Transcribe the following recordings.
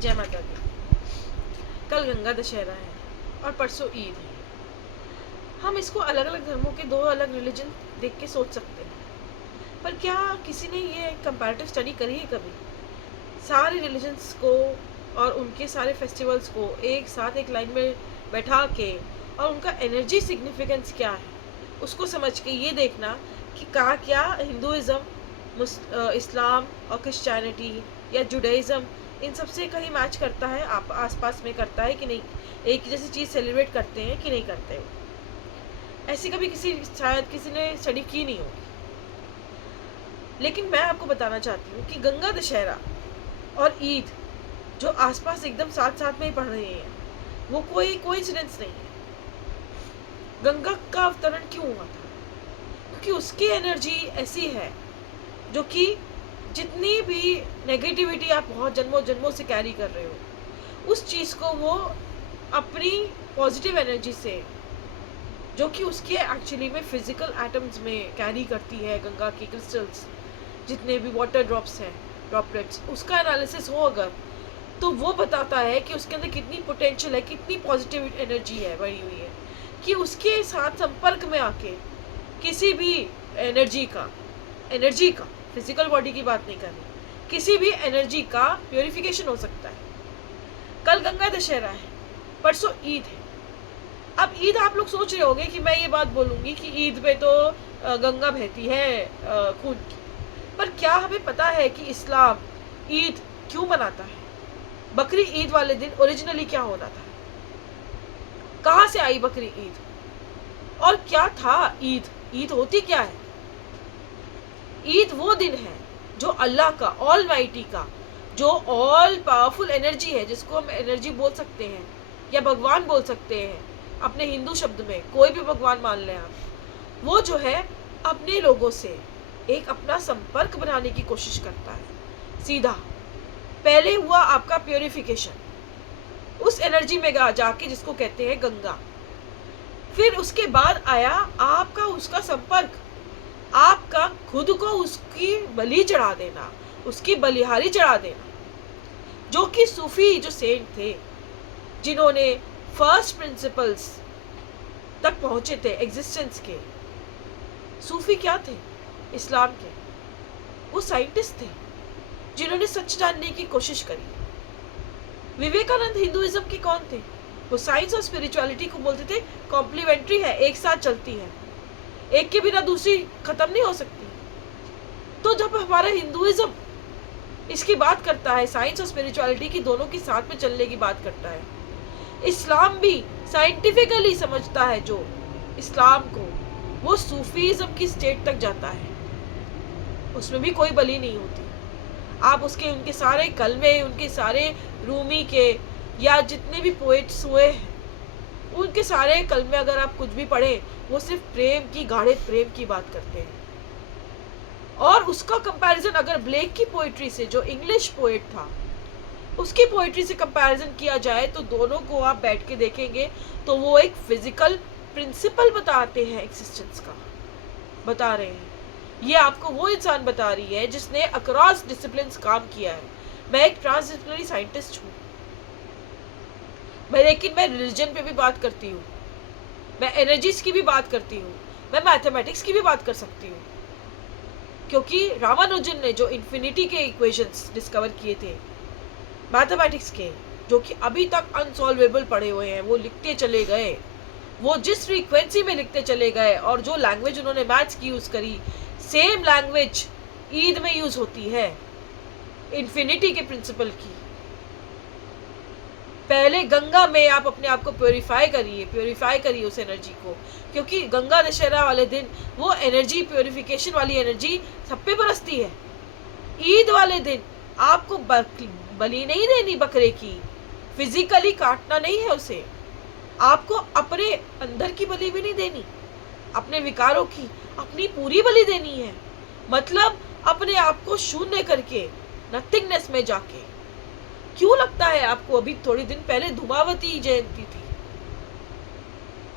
जय माता दी। कल गंगा दशहरा है और परसों ईद है। हम इसको अलग अलग धर्मों के दो अलग रिलीजन देख के सोच सकते हैं, पर क्या किसी ने ये कंपैरेटिव स्टडी करी है कभी? सारे रिलीजन्स को और उनके सारे फेस्टिवल्स को एक साथ एक लाइन में बैठा के और उनका एनर्जी सिग्निफिकेंस क्या है उसको समझ के ये देखना कि क्या हिंदुज़म, इस्लाम और क्रिश्चियनिटी या जुडाइज़म इन सबसे कहीं मैच करता है, आप आसपास में करता है कि नहीं, एक ही जैसी चीज़ सेलिब्रेट करते हैं कि नहीं करते हो। ऐसी कभी शायद किसी ने स्टडी की नहीं होगी। लेकिन मैं आपको बताना चाहती हूँ कि गंगा दशहरा और ईद जो आसपास एकदम साथ साथ में ही पढ़ रहे हैं, वो कोई कोइंसिडेंस नहीं है। गंगा का अवतरण क्यों हुआ था? क्योंकि उसकी एनर्जी ऐसी है जो कि जितनी भी नेगेटिविटी आप बहुत जन्मों जन्मों से कैरी कर रहे हो, उस चीज़ को वो अपनी पॉजिटिव एनर्जी से, जो कि उसके एक्चुअली में फिजिकल एटम्स में कैरी करती है, गंगा के क्रिस्टल्स जितने भी वाटर ड्रॉप्स हैं, ड्रॉपलेट्स, उसका एनालिसिस हो अगर, तो वो बताता है कि उसके अंदर कितनी पोटेंशियल है, कितनी पॉजिटिव एनर्जी है भरी हुई है, कि उसके साथ संपर्क में आके किसी भी एनर्जी का फिजिकल बॉडी की बात नहीं कर रही, किसी भी एनर्जी का प्योरिफिकेशन हो सकता है। कल गंगा दशहरा है, परसों ईद है। अब ईद आप लोग सोच रहे होंगे कि मैं ये बात बोलूँगी कि ईद पे तो गंगा बहती है खून की, पर क्या हमें पता है कि इस्लाम ईद क्यों मनाता है? बकरी ईद वाले दिन ओरिजिनली क्या होना था? कहाँ से आई बकरी ईद और क्या था ईद? ईद होती क्या है? ईद वो दिन है जो अल्लाह का, ऑल माइटी का, जो ऑल पावरफुल एनर्जी है, जिसको हम एनर्जी बोल सकते हैं या भगवान बोल सकते हैं अपने हिंदू शब्द में, कोई भी भगवान मान लें आप, वो जो है अपने लोगों से एक अपना संपर्क बनाने की कोशिश करता है सीधा। पहले हुआ आपका प्योरिफिकेशन उस एनर्जी में जाके, जिसको कहते हैं गंगा। फिर उसके बाद आया आपका उसका संपर्क, आपका खुद को उसकी बलि चढ़ा देना, उसकी बलिहारी चढ़ा देना, जो कि सूफी जो सेंट थे जिन्होंने फर्स्ट प्रिंसिपल्स तक पहुंचे थे एग्जिस्टेंस के। सूफी क्या थे? इस्लाम के वो साइंटिस्ट थे जिन्होंने सच जानने की कोशिश करी। विवेकानंद हिंदुइज्म के कौन थे? वो साइंस और स्पिरिचुअलिटी को बोलते थे कॉम्प्लीमेंट्री है, एक साथ चलती है, एक के बिना दूसरी खत्म नहीं हो सकती। तो जब हमारा हिंदुइज्म इसकी बात करता है, साइंस और स्पिरिचुअलिटी की दोनों के साथ में चलने की बात करता है, इस्लाम भी साइंटिफिकली समझता है जो इस्लाम को, वो सूफीज्म की स्टेट तक जाता है। उसमें भी कोई बलि नहीं होती। आप उसके उनके सारे कलमे, उनके सारे रूमी के या जितने भी पोएट्स हुए हैं, उनके सारे कलमे अगर आप कुछ भी पढ़ें, वो सिर्फ प्रेम की, गाढ़े प्रेम की बात करते हैं। और उसका कंपैरिजन अगर ब्लेक की पोएट्री से, जो इंग्लिश पोएट था, उसकी पोएट्री से कंपैरिजन किया जाए, तो दोनों को आप बैठ के देखेंगे तो वो एक फिजिकल प्रिंसिपल बताते हैं, एग्जिस्टेंस का बता रहे हैं। ये आपको वो इंसान बता रही है जिसने अक्रॉस डिसिप्लिन्स काम किया है। मैं एक ट्रांसडिसिप्लिनरी साइंटिस्ट हूँ, लेकिन मैं रिलीजन पे भी बात करती हूँ, मैं एनर्जीज की भी बात करती हूँ, मैं मैथमेटिक्स की भी बात कर सकती हूँ, क्योंकि रामानुजन ने जो इन्फिनिटी के इक्वेशंस डिस्कवर किए थे मैथमेटिक्स के, जो कि अभी तक अनसॉल्वेबल पड़े हुए हैं, वो लिखते चले गए, वो जिस फ्रीक्वेंसी में लिखते चले गए, और जो लैंग्वेज उन्होंने मैथ्स की यूज़ करी, सेम लैंग्वेज ईद में यूज़ होती है, इन्फिनिटी के प्रिंसिपल की। पहले गंगा में आप अपने आप को प्योरीफाई करिए उस एनर्जी को, क्योंकि गंगा दशहरा वाले दिन वो एनर्जी, प्योरीफिकेशन वाली एनर्जी सब पे बरसती है। ईद वाले दिन आपको बलि नहीं देनी बकरे की, फिजिकली काटना नहीं है उसे, आपको अपने अंदर की बलि भी नहीं देनी, अपने विकारों की अपनी पूरी बलि देनी है। मतलब अपने आप को शून्य करके नथिंगनेस में जाके। क्यों लगता है आपको अभी थोड़ी दिन पहले धूमावती जयंती थी,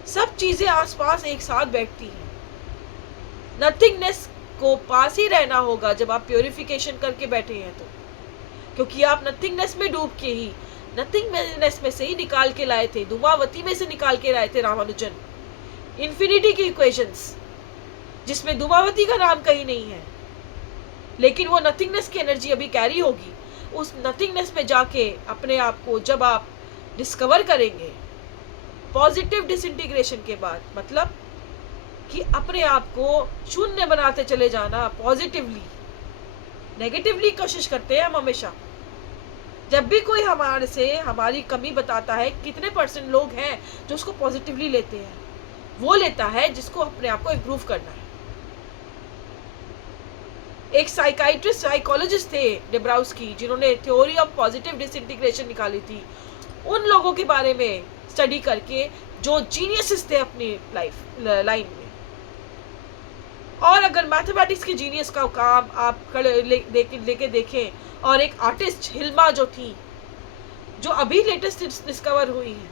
सब चीजें आसपास एक साथ बैठती हैं। नथिंगनेस को पास ही रहना होगा जब आप प्योरिफिकेशन करके बैठे हैं। तो क्योंकि आप नथिंगनेस में डूब के ही, नथिंगनेस में से ही निकाल के लाए थे, धुमावती में से निकाल के लाए थे रामानुजन इन्फिनिटी की इक्वेशंस, जिसमें धुमावती का नाम कहीं नहीं है, लेकिन वो नथिंगनेस की एनर्जी अभी कैरी होगी। उस नथिंगनेस में जाके अपने आप को जब आप डिस्कवर करेंगे पॉजिटिव डिसइंटीग्रेशन के बाद, मतलब कि अपने आप को शून्य बनाते चले जाना पॉजिटिवली। नेगेटिवली कोशिश करते हैं हम हमेशा। जब भी कोई हमारे से हमारी कमी बताता है, कितने % लोग हैं जो उसको पॉजिटिवली लेते हैं? वो लेता है जिसको अपने आप को इम्प्रूव करना है। एक साइकोलॉजिस्ट थे डेब्राउस्की, जिन्होंने थ्योरी ऑफ पॉजिटिव डिसइंटीग्रेशन निकाली थी। उन लोगों के बारे में स्टडी करके जो जीनियसेस थे अपनी लाइन में। और अगर मैथमेटिक्स के जीनियस का काम आप लेके देखें, और एक आर्टिस्ट हिल्मा जो थी, जो अभी लेटेस्ट डिस्कवर हुई है,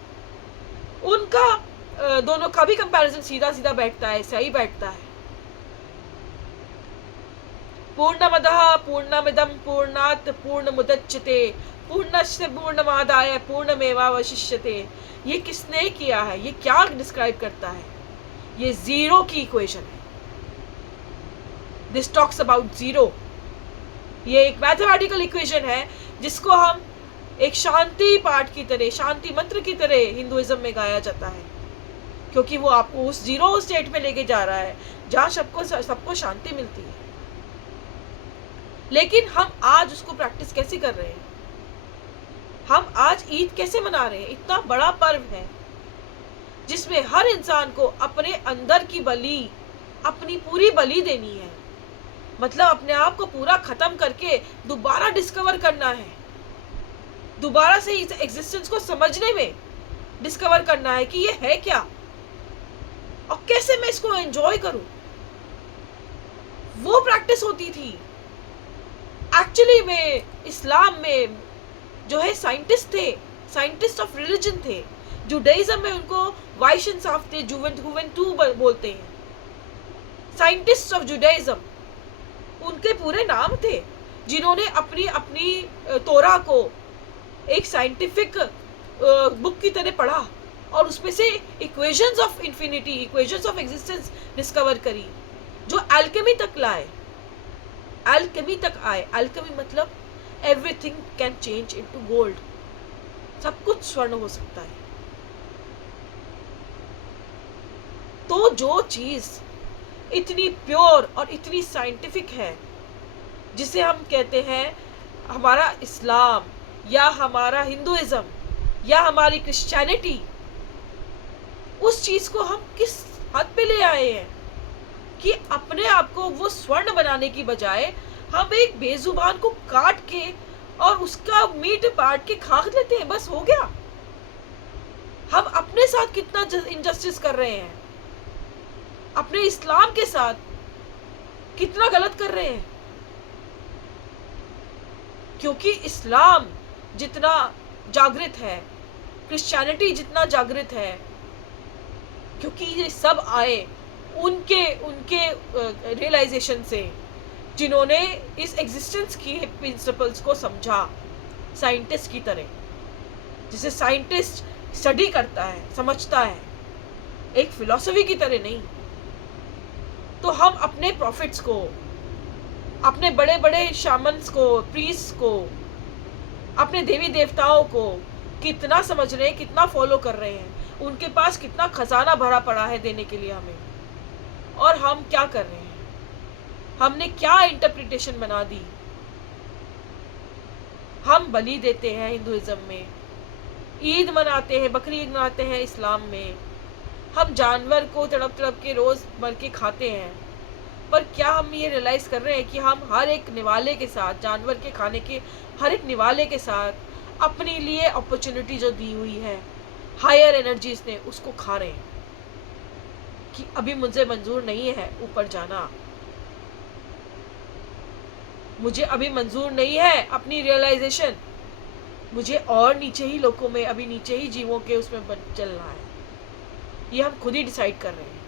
उनका दोनों का भी कंपैरिजन सीधा सीधा बैठता है, सही बैठता है। पूर्णमदः पूर्णमिदं पूर्णात् पूर्णमुदच्यते पूर्णस्य पूर्णमादाय पूर्णमेवावशिष्यते। ये किसने किया है? ये क्या डिस्क्राइब करता है? ये जीरो की इक्वेशन है। This talks about zero. ये एक मैथमेटिकल इक्वेशन है जिसको हम एक शांति पाठ की तरह, शांति मंत्र की तरह हिंदुइज्म में गाया जाता है, क्योंकि वो आपको उस जीरो स्टेट में लेके जा रहा है जहाँ सबको शांति मिलती है। लेकिन हम आज उसको प्रैक्टिस कैसे कर रहे हैं? हम आज ईद कैसे मना रहे हैं? इतना बड़ा पर्व है जिसमें हर इंसान को अपने अंदर की बलि, अपनी पूरी बलि देनी है। मतलब अपने आप को पूरा खत्म करके दोबारा डिस्कवर करना है, दोबारा से इस एग्जिस्टेंस को समझने में डिस्कवर करना है कि ये है क्या और कैसे मैं इसको एंजॉय करूं। वो प्रैक्टिस होती थी। एक्चुअली में इस्लाम में जो है साइंटिस्ट थे, साइंटिस्ट ऑफ रिलीजन थे। जुडाइज्म में उनको वाइशंसाफ थे, जुवेंटू बोलते हैं, साइंटिस्ट ऑफ जुडाइज्म उनके पूरे नाम थे, जिन्होंने अपनी अपनी तोरा को एक साइंटिफिक बुक की तरह पढ़ा और उसमें से equations of infinity, equations of existence discover करी, जो एल्केमी तक लाए, एल्केमी तक आए। एल्केमी मतलब everything can change into gold, सब कुछ स्वर्ण हो सकता है। तो जो चीज इतनी प्योर और इतनी साइंटिफिक है, जिसे हम कहते हैं हमारा इस्लाम या हमारा हिंदुइज्म या हमारी क्रिश्चियनिटी, उस चीज को हम किस हद पे ले आए हैं कि अपने आप को वो स्वर्ण बनाने की बजाय हम एक बेजुबान को काट के और उसका मीट बांट के खा लेते हैं, बस हो गया। हम अपने साथ कितना इनजस्टिस कर रहे हैं, अपने इस्लाम के साथ कितना गलत कर रहे हैं। क्योंकि इस्लाम जितना जागृत है, क्रिश्चियनिटी जितना जागृत है, क्योंकि ये सब आए उनके रियलाइजेशन से, जिन्होंने इस एग्जिस्टेंस की प्रिंसिपल्स को समझा साइंटिस्ट की तरह, जिसे साइंटिस्ट स्टडी करता है, समझता है, एक फिलॉसफी की तरह नहीं। तो हम अपने प्रॉफिट्स को, अपने बड़े बड़े शामन्स को, प्रीस्ट को, अपने देवी देवताओं को कितना समझ रहे हैं, कितना फॉलो कर रहे हैं, उनके पास कितना खजाना भरा पड़ा है देने के लिए हमें, और हम क्या कर रहे हैं? हमने क्या इंटरप्रिटेशन बना दी? हम बलि देते हैं हिंदुइज्म में, ईद मनाते हैं, बकरी ईद मनाते हैं इस्लाम में, हम जानवर को तड़प तड़प के रोज मर के खाते हैं। पर क्या हम ये रियलाइज कर रहे हैं कि हम हर एक निवाले के साथ, जानवर के खाने के हर एक निवाले के साथ अपने लिए अपॉर्चुनिटी जो दी हुई है हायर एनर्जीज ने, उसको खा रहे हैं कि अभी मुझे मंजूर नहीं है ऊपर जाना, मुझे अभी मंजूर नहीं है अपनी रियलाइजेशन, मुझे और नीचे ही लोगों में, अभी नीचे ही जीवों के उसमें चलना है। ये हम खुद ही डिसाइड कर रहे हैं।